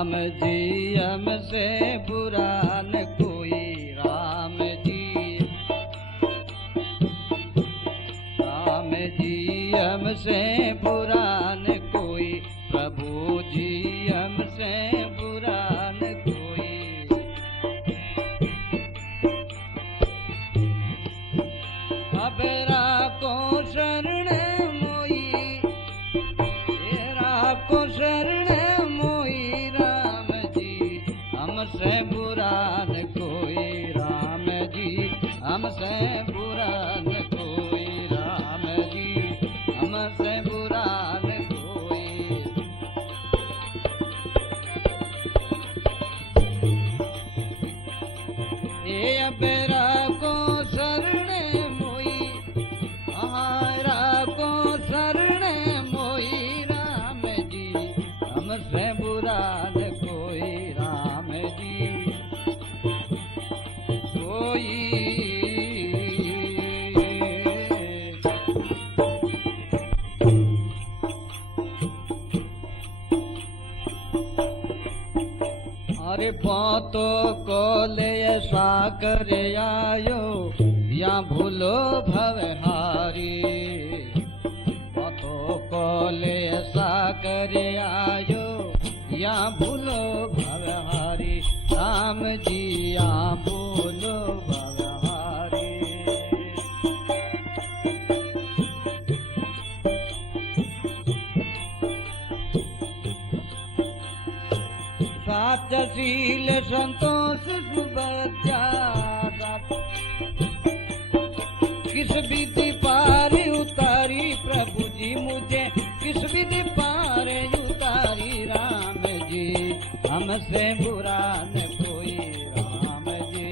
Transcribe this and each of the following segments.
राम जी हमसे बुरा न कोई, राम जी हमसे बुरा न कोई, प्रभु जी हमसे बुरा न कोई। अब राखो शरण मोई, राखो शरण मोई, राम जी हमसे बुरा न कोई, राम जी हमसे बुरा न कोई, राम जी हमसे बुरा न कोई। ये अब राखो शरण मोई, राखो शरण मोई, राम जी हमसे बुरा न कोई, राम जी कोई। अरे बातों को ले ऐसा कर आयो, या भूलो भवहारी, बातों को ले ऐसा कर आयो, या भूलो भवहारी, राम जी या भूलो भवहारी। सात्यशील संतोष सुबज्जा, किस विधि पार उतारी, प्रभु जी मुझे किस विधि पार उतारी, राम जी हमसे बुरा न कोई, राम जी।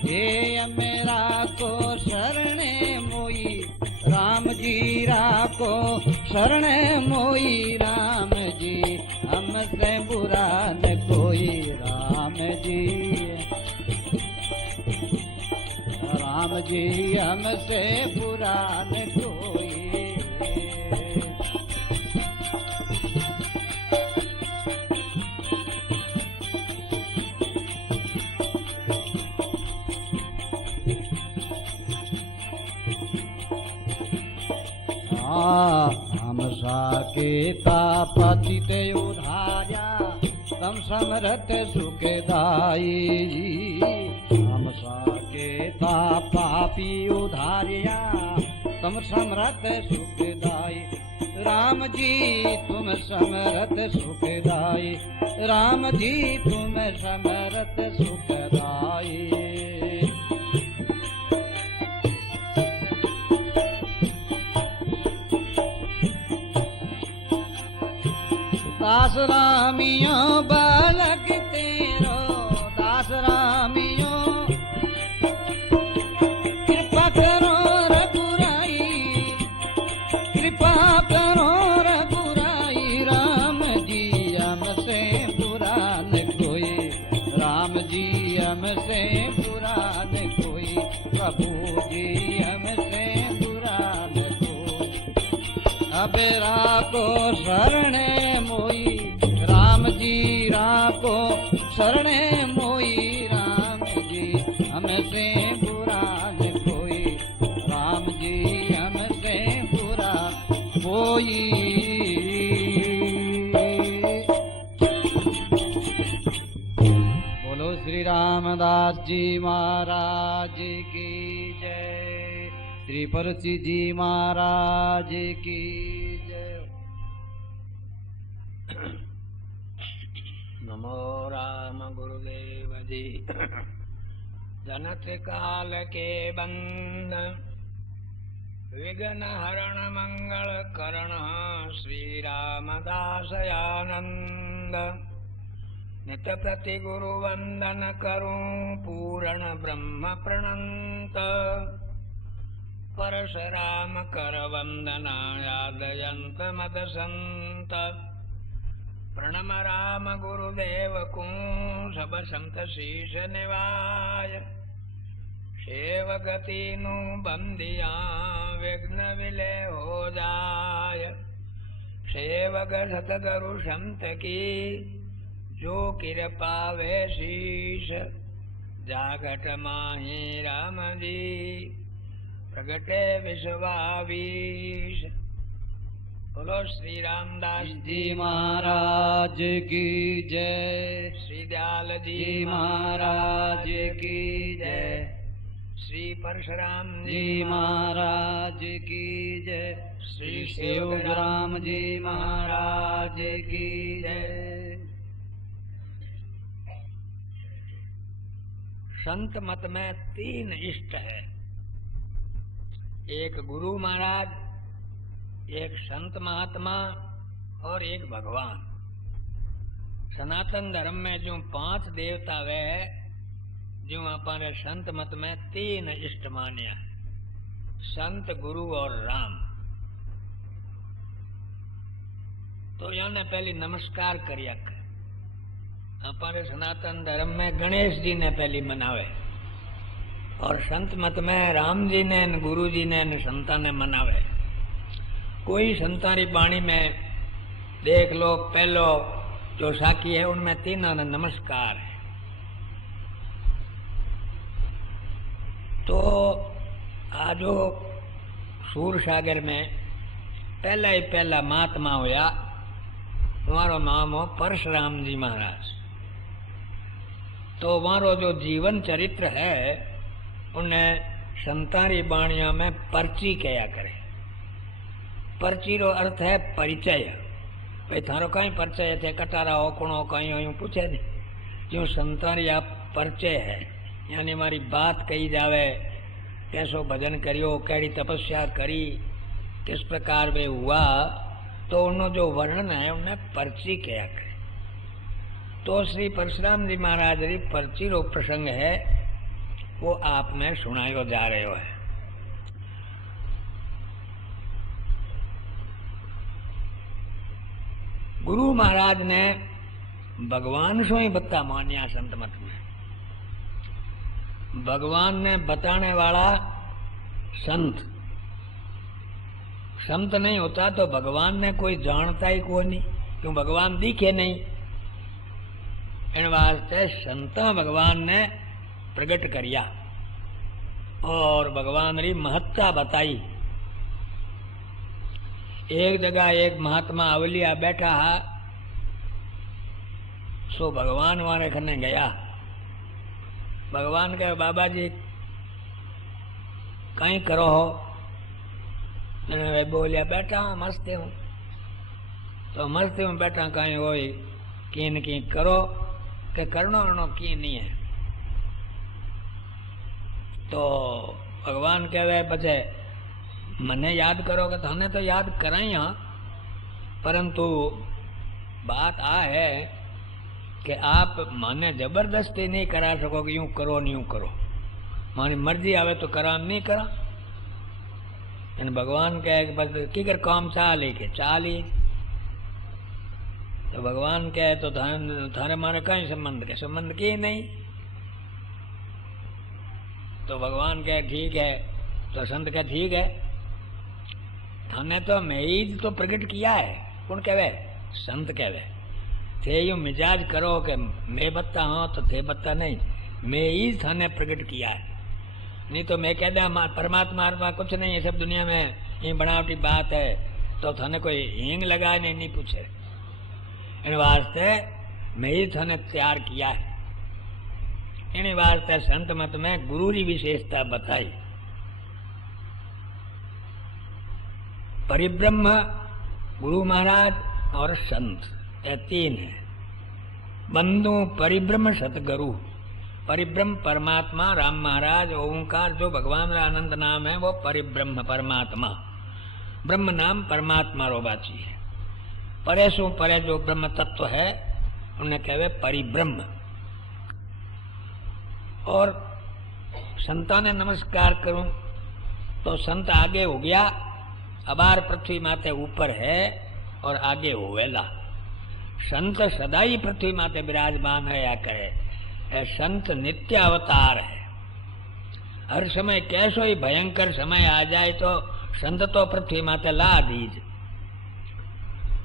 हे मेरा को शरण मोई, राम जी राखो शरण मोई, राम जी हमसे बुरा न कोई, राम जी राम जी हमसे बुरा न कोई। हम साकेता पतित उधार्या, तम समरथ सुखदाई, हम साकेता पापी उधार्या, तम समरथ सुखदाई, राम जी तुम समरथ सुखदाई, राम जी तुम समरथ सुखदाई। दास रामियो बालक तेरो, दास रामियो कृपा करो रघुराई, कृपा करो रघुराई, राम जी हमसे बुरा न कोई, राम जी हमसे बुरा न कोई, प्रभु जी हमसे बुरा न कोई। अब राखो शरण मोई, राम जी राखो शरण मोई, राम जी हमसे बुरा न कोई, राम जी हमसे बुरा कोई। बोलो श्री रामदास जी महाराज की जय, श्री परसी जी महाराज की जय। नमो राम गुरुदेव जी। जनत काल के बंद, विघ्न हरण मंगल करण, श्री रामदास आनंद। नित प्रति गुरु वंदन करूं, पूर्ण ब्रह्म प्रणंत। परशुराम कर वंदना, यादयंत मद संत। प्रणम राम गुरुदेव को, सब संत शीश निवाय। सेव गति नु बंदिया, विघ्न विलय हो जाय। सेवक सतगुरु संत की जो कृपा वे शीश। जागट माही राम जी प्रगटे विश्वावीश। बोलो श्री रामदास जी महाराज की जय। श्री दयाल जी महाराज की जय। श्री परशुराम जी महाराज की जय। श्री शिवराम जी महाराज की जय। संत मत में 3 इष्ट है, एक गुरु महाराज, एक संत महात्मा और एक भगवान। सनातन धर्म में जो 5 देवता वे है, जो हमारे संत मत में 3 इष्ट मान्या है, संत, गुरु और राम। तो याने पहली नमस्कार करिया कर। हमारे सनातन धर्म में गणेश जी ने पहली मनावे, और संत मत में राम जी ने, गुरु जी ने, संता ने मनावे। कोई संतारी बाणी में देख लो, पहलो जो साखी है उनमें 3 नमस्कार है। तो आजो सूर सागर में पहला महात्मा होया, तुम्हारो नाम हो परशुराम जी महाराज। तो वहां जो जीवन चरित्र है उन्हें संतारी बाणिया में पर्ची कया करे। पर्ची रो अर्थ है परिचय। भाई थारो कहीं परिचय थे, कटारा हो, कौन हो, कहीं हो, पूछे नहीं। जो संतारी आप परिचय है, यानी हमारी बात कही जावे, कैसो भजन करियो, कैडी तपस्या करी, किस प्रकार वे हुआ, तो उन्हों जो वर्णन है उन्हें पर्ची कया करे। तो श्री परशुराम जी महाराज री पर्ची रो प्रसंग है, वो आप में सुनायो जा रहे है। गुरु महाराज ने भगवान सो ही बता मान्या संत मत में। भगवान ने बताने वाला संत। संत नहीं होता तो भगवान ने कोई जानता ही कोई नहीं, क्यों भगवान दिखे नहीं। इन वास्ते संता भगवान ने प्रकट करिया और भगवान री महत्ता बताई। एक जगह एक महात्मा अवलिया बैठा है, सो भगवान वाले खने गया। भगवान कहे, बाबा जी कहीं करो हो? बोलिया, बैठा हूं, मस्ती हूं। तो मस्ती में बैठा कहीं हो, कीन की करो के करनो की नहीं है। तो भगवान कहे, पछे मने याद करोगे तो हमने तो याद कराई, हाँ, परंतु बात आ है कि आप माने जबरदस्ती नहीं करा सकोगे, यूं करो नहीं यूं करो। मानी मर्जी आवे तो करा, नहीं करा। भगवान कहे कि बस की कर काम चाल ही के चाल ही। तो भगवान कहे, तो थारे मारे कहीं संबंध के संबंध की नहीं। तो भगवान कहे, ठीक है। तो संत कहे, ठीक है, थाने तो मैं ही तो प्रकट किया है। कौन कहवे? संत कहवे। थे यू मिजाज करो कि मैं बत्ता हूं तो थे बत्ता नहीं, मैं ही थाने प्रकट किया है। नहीं तो मैं कह दे परमात्मा कुछ नहीं है, सब दुनिया में ये बनावटी बात है, तो थाने कोई हींग लगा नहीं पूछे। इन वास्ते मैं ही थाने तैयार किया है। इन वास्ते संत मत में गुरु की विशेषता बताई। परिब्रह्म, गुरु महाराज और संत, ये 3 है। बंधु परिब्रह्म सतगुरु। परिब्रह्म परमात्मा राम महाराज, ओंकार जो भगवान का आनंद नाम है वो परिब्रह्म परमात्मा। ब्रह्म नाम परमात्मा रो बाची है। परे सु परे जो ब्रह्म तत्व है उन्हें कहवे परिब्रह्म। और संता ने नमस्कार करूं तो संत आगे हो गया, अबार पृथ्वी माते ऊपर है और आगे होवेला। संत सदाई पृथ्वी माते विराजमान है या करे। संत नित्य अवतार है। हर समय कैसो ही भयंकर समय आ जाए तो संत तो पृथ्वी माते ला दीज।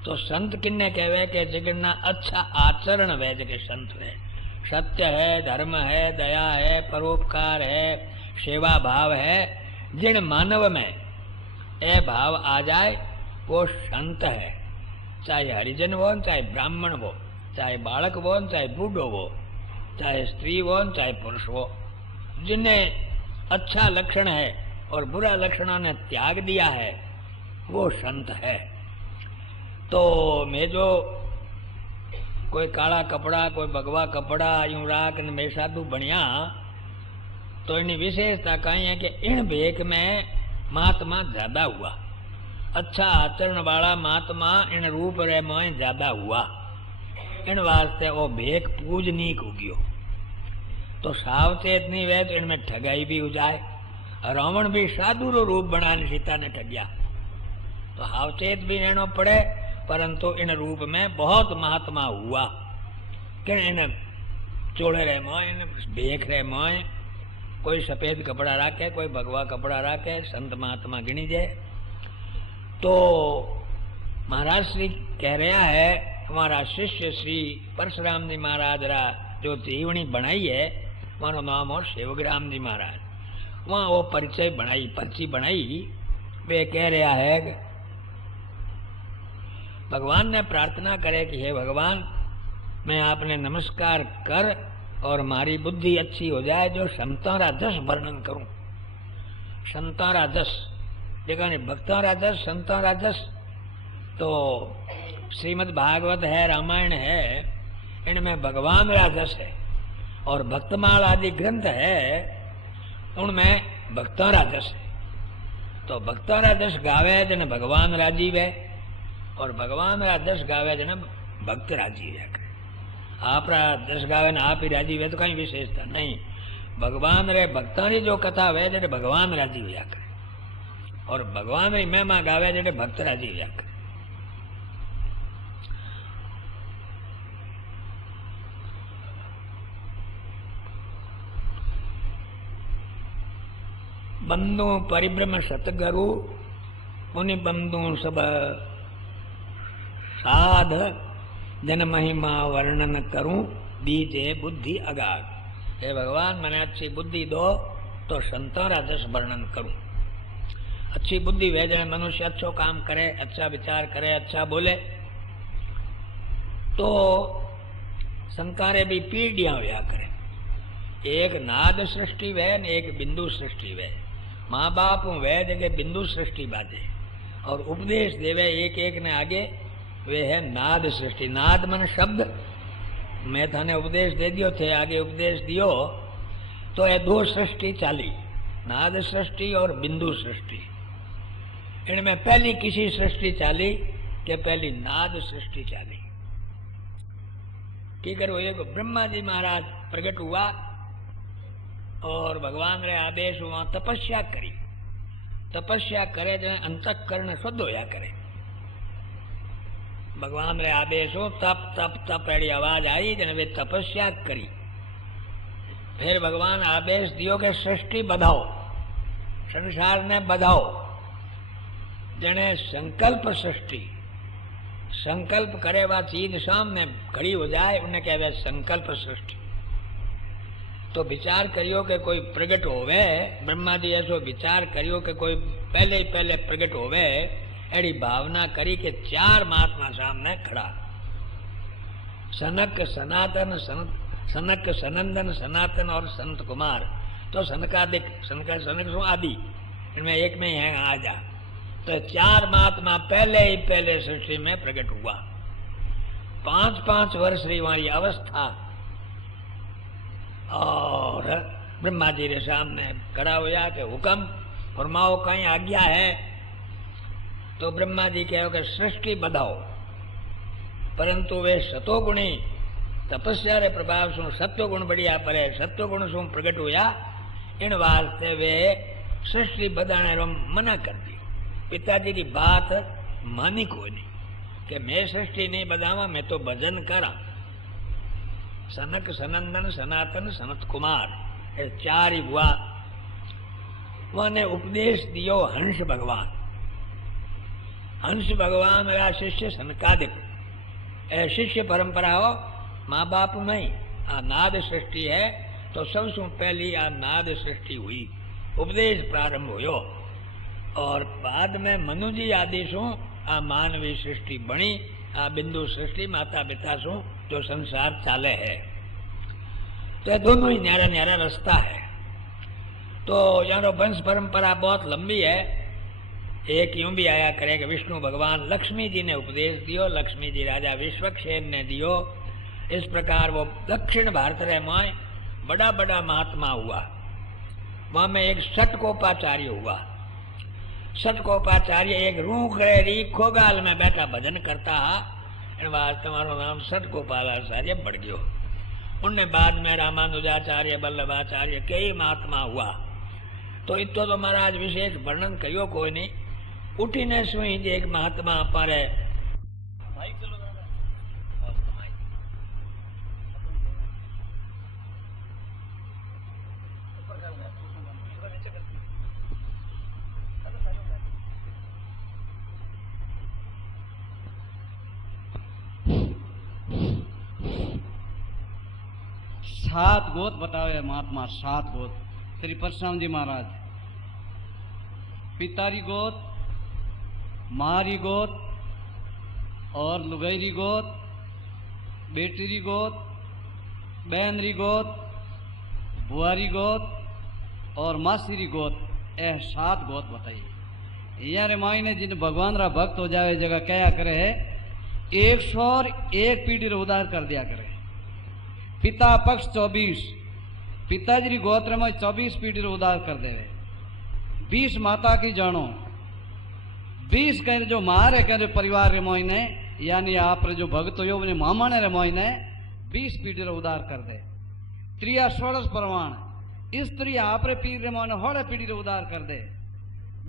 तो संत किन्ने कहवे के जगना अच्छा आचरण वे जगह संत है। सत्य है, धर्म है, दया है, परोपकार है, सेवा भाव है। जिन मानव में ए भाव आ जाए वो संत है। चाहे हरिजन हो, चाहे ब्राह्मण हो, चाहे बालक हो, चाहे बूढ़ो हो, चाहे स्त्री हो, चाहे पुरुष हो। जिन्हें अच्छा लक्षण है और बुरा लक्षणों ने त्याग दिया है वो संत है। तो मैं जो कोई काला कपड़ा, कोई भगवा कपड़ा यूं राख ने मैं साधु बनिया, तो इनकी विशेषता कही है कि इन भेक में महात्मा ज्यादा हुआ। अच्छा आचरण वाला महात्मा इन रूप रे में ज्यादा हुआ। इन वास्ते वो भेक पूजनीक हो गयो। तो सावचेत नहीं वे तो इनमें ठगाई भी हो जाए। रावण भी साधु रो रूप बनाने सीता ने ठगिया। तो सावचेत भी रहना पड़े, परंतु इन रूप में बहुत महात्मा हुआ कि इन चोड़े रे मोय, इन भेख रे मोय, कोई सफेद कपड़ा राखे, कोई भगवा कपड़ा राखे, संत महात्मा गिनी जाए। तो महाराज श्री कह रहा है, हमारा शिष्य श्री परशुराम जी महाराज रा जो जीवनी बनाई है, मानो नाम और सेवग्राम जी महाराज, वहां वो परिचय बनाई, पर्ची बनाई। वे कह रहा है, भगवान ने प्रार्थना करे कि हे भगवान, मैं आपने नमस्कार कर और मारी बुद्धि अच्छी हो जाए जो संतारा जस वर्णन करूं। संतारा जस जगह ने भक्तारा जस, संतारा जस। तो श्रीमद् भागवत है, रामायण है, इनमें भगवान रा जस है। और भक्तमाल आदि ग्रंथ है, उनमें भक्तारा जस है। तो भक्तारा जस गावे जन भगवान राजी वे, और भगवान रा जस गावे जन भक्त राजी वे। आप जस गावे न आप ही राजी वे तो कहीं विशेषता नहीं। भगवान रे भक्ता री जो कथा वे जने भगवान राजी हुआ करे, और भगवान री महिमा गावे जने भक्त राजी हुआ करे। बंधु परिभ्रम सतगुरु मुनि बंधु सब साध, जन महिमा वर्णन करूं दीजे बुद्धि अगाध। हे भगवान, मैंने अच्छी बुद्धि दो तो संतारा जस वर्णन करूं। अच्छी बुद्धि वे जन मनुष्य अच्छो काम करे, अच्छा विचार करे, अच्छा बोले। तो संतारे भी पीढ़ियां व्या करे। एक नाद सृष्टि वे, एक बिंदु सृष्टि वे। माँ बाप वे जगह बिंदु सृष्टि बाजे, और उपदेश देवे एक एक ने आगे, वे है नाद सृष्टि। नाद मन शब्द, मैं थाने उपदेश दे दियो थे, आगे उपदेश दियो तो ये दो सृष्टि चाली, नाद सृष्टि और बिंदु सृष्टि। इनमें पहली किसी सृष्टि चाली कि पहली नाद सृष्टि चाली। की करो, एक ब्रह्मा जी महाराज प्रकट हुआ और भगवान रे आदेश हुआ तपस्या करी। तपस्या करे जने अंतःकरण शुद्ध होया करे। भगवान रे आदेश हो तप तप तप एड़ी आवाज आई जने वे तपस्या करी। फिर भगवान आदेश दियो के सृष्टि बधाओ, संसार ने बधाओ। जने संकल्प सृष्टि, संकल्प करे वा चीज सामने खड़ी हो जाए, उन्हें कहवे संकल्प सृष्टि। तो विचार करियो कि कोई प्रगट होवे, ब्रह्मा जी ऐसो विचार करियो कि कोई पहले ही पहले प्रगट होवे, एड़ी भावना करी कि चार महात्मा सामने खड़ा। सनक सनातन सनक सनंदन सनातन और संत कुमार। तो सनकादिक सनक सो आदि, इनमें एक में ही है आजा। तो चार महात्मा पहले ही पहले सृष्टि में प्रकट हुआ। 5-5 वर्ष रही हमारी अवस्था, और ब्रह्मा जी के सामने खड़ा होया कि हुक्म फरमाओ, कहीं आज्ञा है। तो ब्रह्मा जी कहो कि सृष्टि बधाओ, परंतु वे सतोगुणी तपस्या रे प्रभाव सु सत्वगुण बढ़िया परे, सत्वगुण सु प्रकट होया। इन वास्ते वे सृष्टि बधाने रो मना कर दी। पिताजी की बात मानी कोई नहीं कि मैं सृष्टि नहीं बधावा, मैं तो भजन करा। सनक सनंदन सनातन सनत कुमार, ये चार ही हुआ। वने उपदेश दियो हंस भगवान। हंस भगवान मेरा शिष्य सनकादिक ए शिष्य परंपरा हो माँ बाप नहीं आ नाद सृष्टि है तो सबसे पहली आ नाद सृष्टि हुई उपदेश प्रारंभ हुयो और बाद में मनु जी आदि शू आ मानवी सृष्टि बनी आ बिंदु सृष्टि माता पिता शू जो संसार चाले है तो ये दोनों ही न्यारा न्यारा रास्ता है। तो यारो वंश परंपरा बहुत लंबी है। एक यूं भी आया करे कि विष्णु भगवान लक्ष्मी जी ने उपदेश दियो, लक्ष्मी जी राजा विश्वक्षेन ने दियो। इस प्रकार वो दक्षिण भारत रे में बड़ा बड़ा महात्मा हुआ। वहां में एक सटकोपाचार्य हुआ। सटकोपाचार्य एक रूख री खोगाल में बैठा भजन करता हा बाद तुम्हारो नाम सटकोपालाचार्य बढ़ गयो। उनने बाद में रामानुजाचार्य वल्लभाचार्य कई महात्मा हुआ। तो इतो तो महाराज विशेष वर्णन करियो कोई नहीं। उठीने सुई जे एक महात्मा पर सात गोत बतावे महात्मा। सात गोत श्री परशुराम जी महाराज। पितारी गोत, मारी गोत और लुगैरी गोत, बेटीरी गोत, बहनरी गोत, बुआरी गोत और मासीरी गोत, यह सात गोत बताइए। यार मायने जिन भगवान रा भक्त हो जावे जगह क्या करे है 101 पीढ़ी रो उद्धार कर दिया करे। पिता पक्ष 24 पिताजी गोत्र में 24 पीढ़ी रो उद्धार कर देवे। 20 माता की जानो 20 कह जो मारे कह परिवार रे मोइने यानी आप रे जो भक्त हो ने मामाने रे मोइने 20 पीढ़ी रो उद्धार कर दे। त्रिया 16 प्रमाण स्त्री आप रे पीढ़ी रे मोइने होड़े पीढ़ी रो उद्धार कर दे।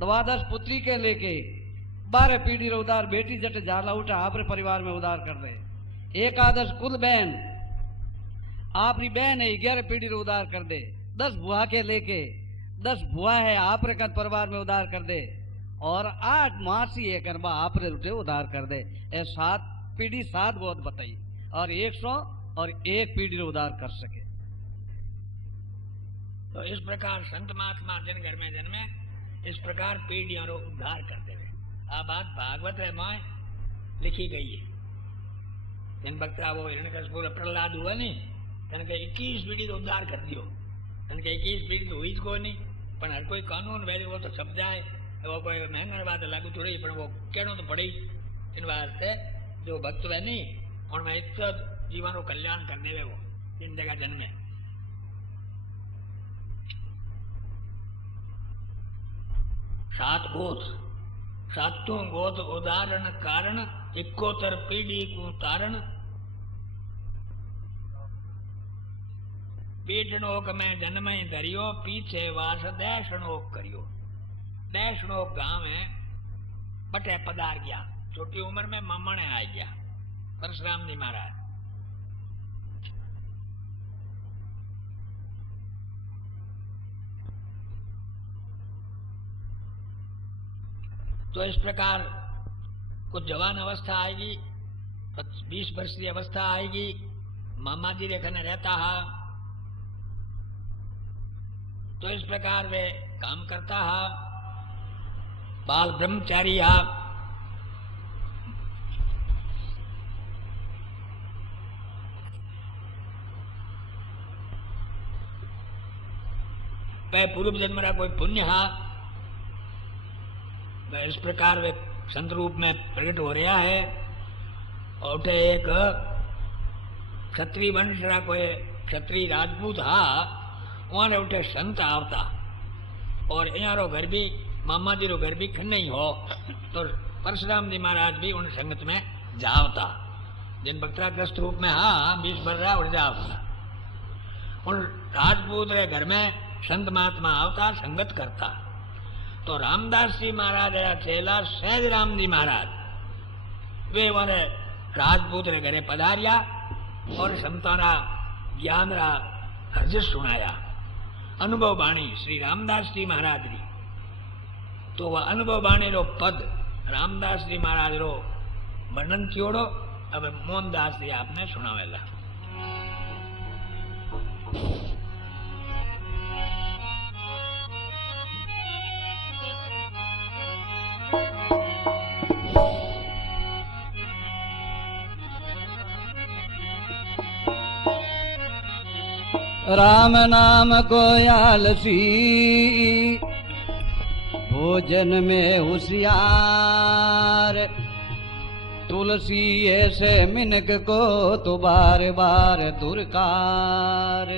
12 पुत्री के लेके 12 पीढ़ी रो उद्धार बेटी जट जाला उठा आप रे परिवार में उद्धार कर दे। 11 कुल बहन आपरी बहन है 11 पीढ़ी रो उद्धार कर दे। 10 बुआ के लेके 10 बुआ है आप रे कर परिवार में उद्धार कर दे और 8 मासी है करबा आप रे उठे उद्धार कर दे। ए 7 पीढ़ी 7 गोद बताई और 101 पीढ़ी रो उद्धार कर सके। तो इस प्रकार संत महात्मा जन घर में जन्मे इस प्रकार पीढ़ियों रो उद्धार कर देवे। आ बात भागवत है मां लिखी गई है। जिन भक्ता वो हिरण्यकशिपु प्रहलाद हुआ नहीं तनके 21 पीढ़ी तो उद्धार कर दियो। तनके 21 पीढ़ी तो हुई ज कोई नहीं पण हर कोई कानून वैसे वो तो सब जाए वो कोई महंगा बात लागू थोड़ी पण वो कहनो तो पड़ी। इन वास्ते जो भक्त वे नहीं उनमें इतना जीवन कल्याण कर देवे वो जिन जगह जन्मे। सात गोत सातों गोत उदाहरण कारण 71 पीढ़ी को तारण। पीठनोक में जन्म धरियो पीछे वास दैशनोक करियो। दैशनोक गांव है बटे पधार गया। छोटी उम्र में मामने आ गया परशुराम जी महाराज। तो इस प्रकार कुछ जवान अवस्था आएगी 20 वर्ष की अवस्था आएगी। मामा जी रेखने रहता है तो इस प्रकार वे काम करता है। बाल ब्रह्मचारी है। वह पूर्व जन्म का कोई पुण्य है। वह इस प्रकार वे संत रूप में प्रकट हो रहा है। और एक क्षत्रिय वंश का कोई क्षत्रिय राजपूत हा वहां उठे संत आवता और यारो घर भी मामा जी रो घर भी खन्ने ही हो तो परशुराम जी महाराज भी उन संगत में जावता। जिन भक्ताग्रस्त रूप में हाँ 20 वर्ष उड़ जावता। उन राजपूत रे घर में संत महात्मा आवता संगत करता। तो रामदास जी महाराज रा चेला सहज राम जी महाराज वे वाले राजपूत रे घरे पधारिया और संतारा ज्ञान रा हर्ज सुनाया। अनुभव बाणी श्री रामदास जी महाराज री। तो वह अनुभव बाणी रो पद रामदास जी महाराज रो वर्णन कियोड़ो अब मोहनदास जी आपने सुनावेला। राम नाम को आलसी भोजन में होशियार, तुलसी ऐसे मिनक को तो बार बार दुरकार।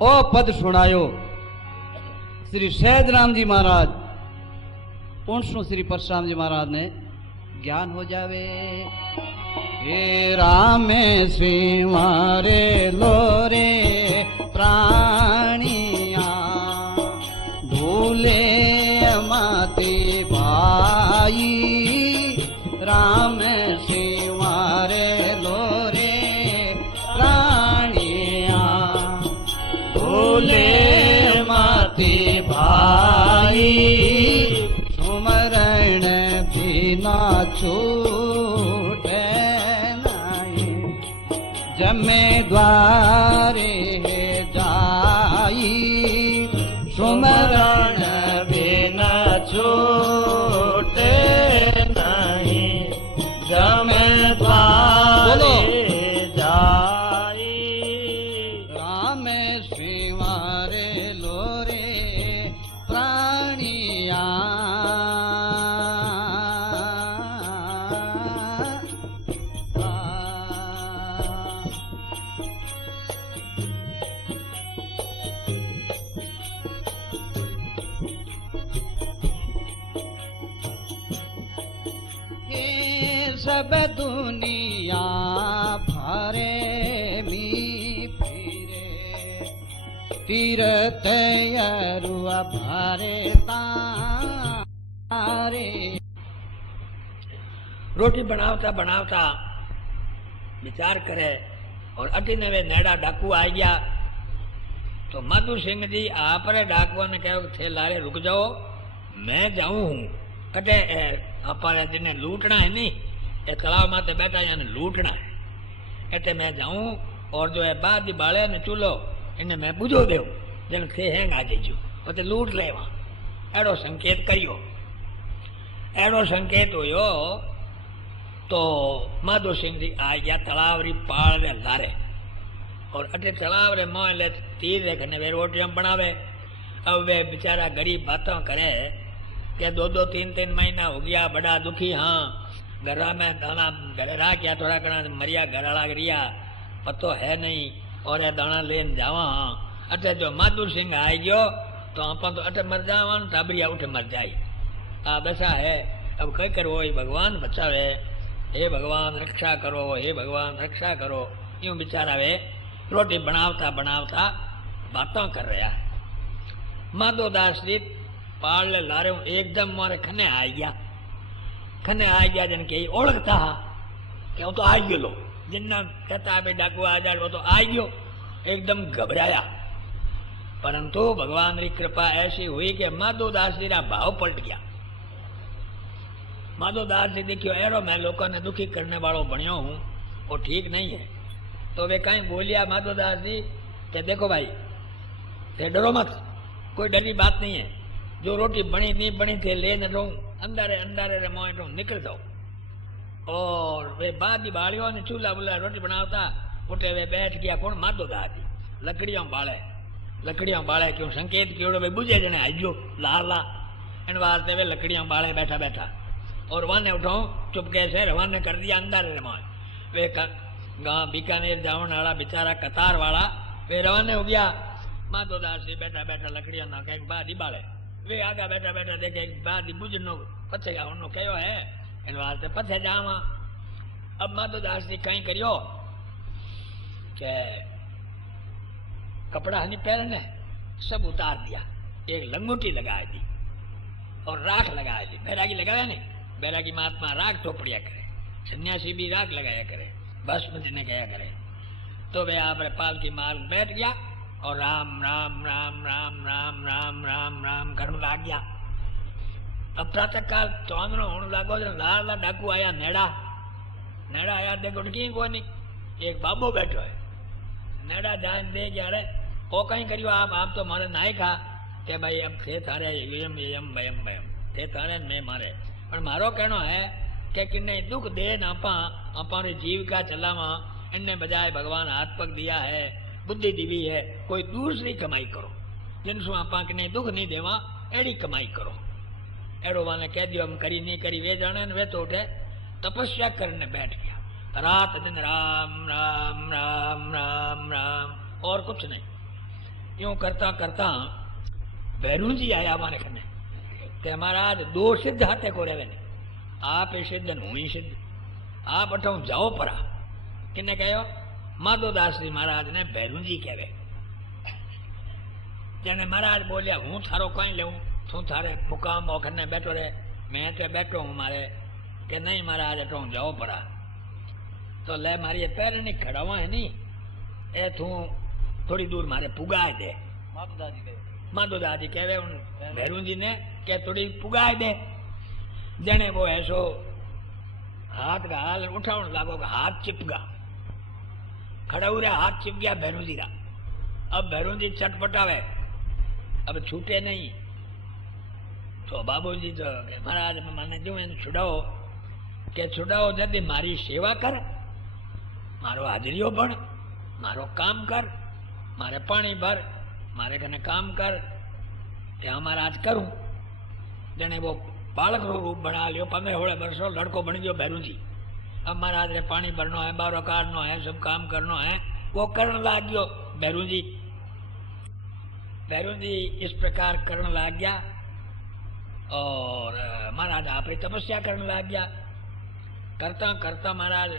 ओ पद सुनायो श्री सैद राम जी महाराज, उनसु श्री परशुराम जी महाराज ने ज्ञान हो जावे। हे राम श्री मारे लोरे प्राणिया, भूले माते भाई। राम श्री मारे लोरे प्राणिया, भूले माते भाई। सुमरण बिना छूटे नहीं, जमे द्वारे जाई। सुमरण बिना छूटे नहीं, जमे द्वारे जाई। राम श्री मारे लोरे प्राणिया, सब दुनिया भरे मी फिरे, तीरथ अरुआ भरे तारे। रोटी बनावता बनावता विचार करे और अटी ने वे नेड़ा डाकू आ गया। तो माधु सिंह जी आपरे डाकुआ ने कहो थे लारे रुक जाओ, मैं जाऊं हूं कटे आपरे जिन्हें लूटना है नहीं, ये तालाब माते बैठा यानी लूटना है, एटे मैं जाऊं और जो है बाद बाले ने चूलो इन्हें मैं बुझो दे जन थे हैंग आ जाइजो पते लूट ले वहां। एड़ो संकेत करियो, एड़ो संकेत होयो तो माधो सिंह जी आ गया तालाब री पाल रे लारे और अटे तालाब रे मोह ले तीर रे कने वे रोटियां बनावे। अब वे बेचारा गरीब बातों करे कि 2-2 3-3 महीना हो गया बड़ा दुखी। हाँ घरा में दाना घरे रहा क्या थोड़ा घना मरिया घर वाला रिया पतो है नहीं और ये दाना लेन जावा। हाँ अटे जो माधुर सिंह आ गयो तो आप तो अटे मर जावा, टाबरिया उठे मर जाई। आ बैसा है अब कई करो ये भगवान बचावे, हे भगवान रक्षा करो, हे भगवान रक्षा करो। यूं बेचारा वे रोटी बनावता बनावता बातों कर रहा है। माधोदास जी पाल लारे एकदम मारे खने आ गया, खने आ गया जन के ओळखता हा कि वो तो आ गयो लो, जिन्ना कहता है डाकू आ जाए वो तो आ गयो, एकदम घबराया। परंतु भगवान की कृपा ऐसी हुई कि माधोदास जी का भाव पलट गया। माधोदास जी देखियो एरो मैं लोगों ने दुखी करने वालों बनियो हूं, वो ठीक नहीं है। तो वे कहीं बोलिया माधोदास जी कि देखो भाई थे डरो मत, कोई डरी बात नहीं है, जो रोटी बनी नहीं बनी थे ले न रहूं, अंधारे अंधारे रे मोह निकल जाओ। और वे बाद बालियों ने चूल्हा बुला रोटी बनावता उठे वे बैठ गया। कौन माधोदास जी लकड़ियां बाले क्यों संकेत क्यों वे बुझे जने आजो ला ला इन वास्ते वे लकड़ियां बाले बैठा बैठा और वाने उठाओ चुपके से रवाने कर दिया अंधारे रे मोह। वे गांव बीकानेर जावन वाला बेचारा कतार वाला वे रवाने हो गया। माधोदास जी बैठा बैठा लकड़ियां ना कहीं बाद बाले वे आगा बैठा बैठा देखे बाद बुझनो पछे उन्नो कहो है इन वास्ते पछे जावा। अब माधोदास जी कहीं करियो के कपड़ा हनी पहनने सब उतार दिया, एक लंगोटी लगा दी और राख लगा दी। बैरागी लगाया नहीं, बैरागी महात्मा राख टोपड़िया करे, सन्यासी भी राख लगाया करे, भस्म ने गया करे। तो वे आप पाल की माल बैठ गया और राम राम राम राम राम राम राम राम करने लग गया। अब प्रातः काल चांदनो होने लागो लाल लाल डाकू आया नेड़ा नेड़ा आया देखो की कोनी एक बाबो बैठो है नेड़ा जान दे गया अरे ओ कहीं करियो आप तो मारे नाई खा के भाई अब थे थारे यम यम वयम वयम थे थारे मैं मारे पर मारो कहनो है कि किन्ने दुख दे ना आपा री जीविका चलावा इनने बजाय भगवान हाथ पग दिया है बुद्धि दीवी है कोई दूसरी कमाई करो जिनसु आपा किन्ने दुख नहीं देवा एड़ी कमाई करो एड़ो वाने कह दियो हम करी नहीं करी वे जाने वे तो उठे तपस्या करने बैठ गया रात दिन राम राम राम राम राम और कुछ नहीं यूं करता करता भैरू जी आया हमारे खने कि महाराज दो सिद्ध हाथे को रेवे ने आप सिद्ध हूं ही सिद्ध आप अठो जाओ परा किन्ने कहो माधोदास जी महाराज ने भैरू जी कहवे जने महाराज बोलिया हूं थारो कहीं लेऊं तू थारे मुकाम ओखने बैठो रे मैं तो बैठो हूं मारे के नहीं महाराज अठो जाओ परा तो ले मारी पैर नहीं खड़ावा है नहीं ए तू थोड़ी दूर मारे पुगाए दे माधोदास जी कहवे उन भैरू जी ने के थोड़ी पुगाए दे जने वो ऐसो हाथ का हाल उठाने लागो हाथ चिपका खड़ा हुआ हाथ चिप गया भैरू जी का अब भैरू जी चटपटावे अब छूटे नहीं तो बाबू जी तो महाराज मैंने जो छुड़ाओ के छुड़ाओ जल्दी मारी सेवा कर मारो हाजरियो बन मारो काम कर मारे पानी भर मारे कने काम कर ते हमारा आज करूं जने वो बालक रो रूप बना लियो 15-16 वर्षों लड़को बन गयो भैरू जी अब महाराज ने पानी भरनो है बारो काटनो है सब काम करनो है वो करने लाग गयो भैरू जी इस प्रकार करने लाग गया और महाराज आप तपस्या करने लग गया करता करता महाराज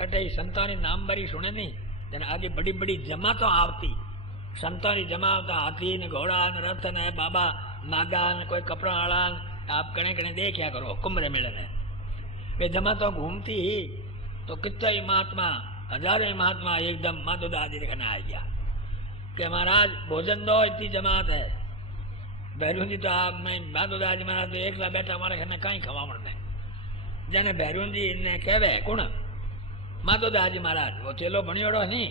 कटे संतानी नाम बारी सुने नहीं जन आगे बड़ी बड़ी जमातो आवती संतानी जमात हाथी ने घोड़ा ने रथ ने बाबा नागा ने कोई कपड़ा आला आप कने कने देखा करो कुंभ मेले में वे जमातो घूमती ही तो कितना ही महात्मा हजारों ही महात्मा एकदम माधोदास जी खाना आ गया कि महाराज भोजन दो इतनी जमात है भैरू जी तो आप मैं माधोदास जी महाराज तो एकला बैठा हमारे घर में कहीं खवावण ने जने भैरू जी ने कहवे कुण माधोदास जी महाराज वो चेलो बणियोड़ो नहीं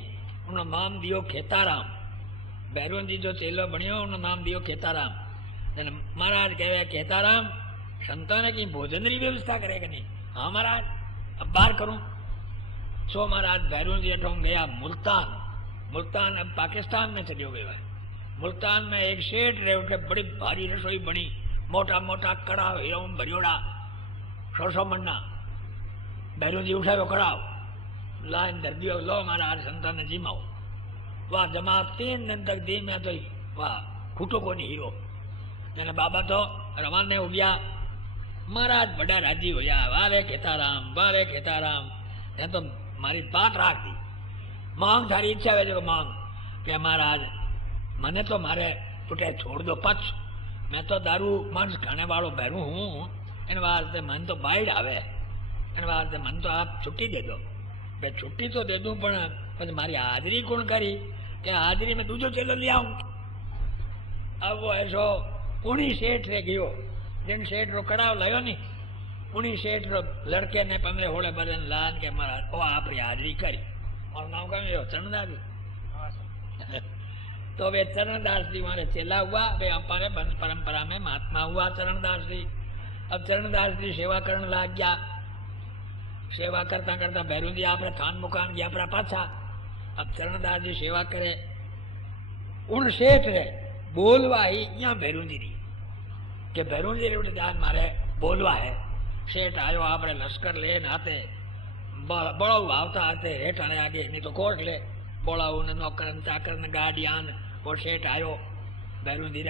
उन्होंने नाम दियो खेताराम भैरू जी जो चेलो बणियो उन्होंने नाम दियो खेताराम जने महाराज कहवे खेताराम संतान की भोजन की व्यवस्था करेगा नहीं हाँ महाराज अब बाहर करूं सो महाराज भैरू जी अठों गया मुल्तान अब पाकिस्तान में चलियो गयो है मुल्तान में एक सेठ रहे उठे बड़ी भारी रसोई बनी मोटा मोटा कड़ाव हीरो भरियोड़ा 100 मन्ना भैरू जी उठायो कड़ाव लाइन धर दियो लो महाराज संतान जिमाओ वाह जमा 3 दिन तक दी में तो वाह खूटो को नहीं हीरो मैंने बाबा तो रवाने हो गया महाराज बड़ा राजी हो गया वारे खेताराम ये तो मारी बात राख दी मांग थारी इच्छा है जो मांग के महाराज मने तो मारे उठे छोड़ दो पच मैं तो दारू मांस खाने वालों भैरू हूँ इन वास्ते मन तो बाइड आवे इन वास्ते मन तो आप छुट्टी दे दो मैं छुट्टी तो दे दूं पर मारी हाजरी कौन करी के हाजरी में दूजो चेलो ले आऊं अब वो ऐसो उन्हीं सेठ रे गयो जिन सेठ रो कड़ाव लयो नहीं उन्हीं सेठ रो लड़के ने 15-16 बरन लान के महाराज ओ आप हाजरी करी और नाम का चरणदास जी तो वे चरणदास जी हमारे चेला हुआ वे हमारे परंपरा में महात्मा हुआ चरणदास जी अब चरणदास जी सेवा करने लग गया सेवा करता करता भैरू जी आप खान मुकान गया अपना पाछा अब चरणदास जी सेवा करे उन सेठ रे बोलवा ही यहाँ भैरू जी री के भैरू जी रे ध्यान मारे बोलवा है सेठ आयो आपने लश्कर ले आते बड़ो आवता आते हेठ आने आगे नहीं तो कोट ले बोला नौकर चाकर गाड़ियान वो सेठ आयो भैरू जी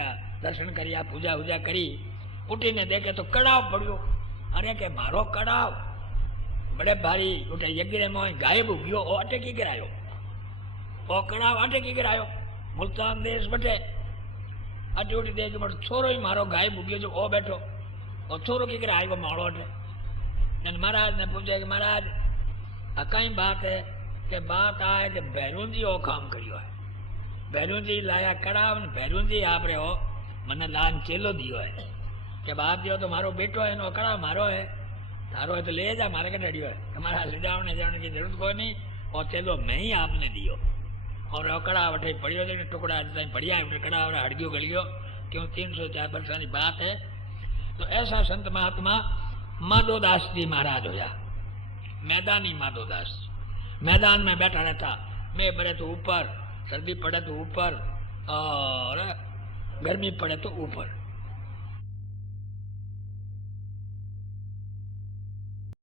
दर्शन करिया पूजा वूजा करी उठी ने देखे तो कड़ाव पड़ियो अरे के मारो कड़ाव बड़े भारी उठे यज्ञ में गायब गयो ओ अटकी गिरायो ओ कड़ाव अटकी गिरायो मुल्तान देश बटे अटे उठी देख बट छोरो ही मारो गायब गयो जो ओ बैठो और छोरो की गिरायो मारो अटे महाराज ने पूछे कि महाराज कई बात है कि बात आए कि भैरू जी ओ काम करियो है भैरू जी लाया कड़ाव भैरू जी आप रे हो मने लान चेलो दियो है कि बाप जो तो मारो बेटो है नो कड़ा मारो है थारो है तो ले जा मारे के डरियो है तुम्हारा ले जाने जाने की जरूरत कोई नहीं और चलो मैं ही आपने दियो और अकड़ा वठे पड़ियो टुकड़ा बढ़िया कड़ा हड़गियो गलियो क्यों 304 वर्ष की बात है। तो ऐसा संत महात्मा माधोदास जी महाराज होया, मैदानी माधोदास, मैदान में बैठा रहता, मैं पड़े तो ऊपर, सर्दी पड़े तो ऊपर और गर्मी पड़े तो ऊपर।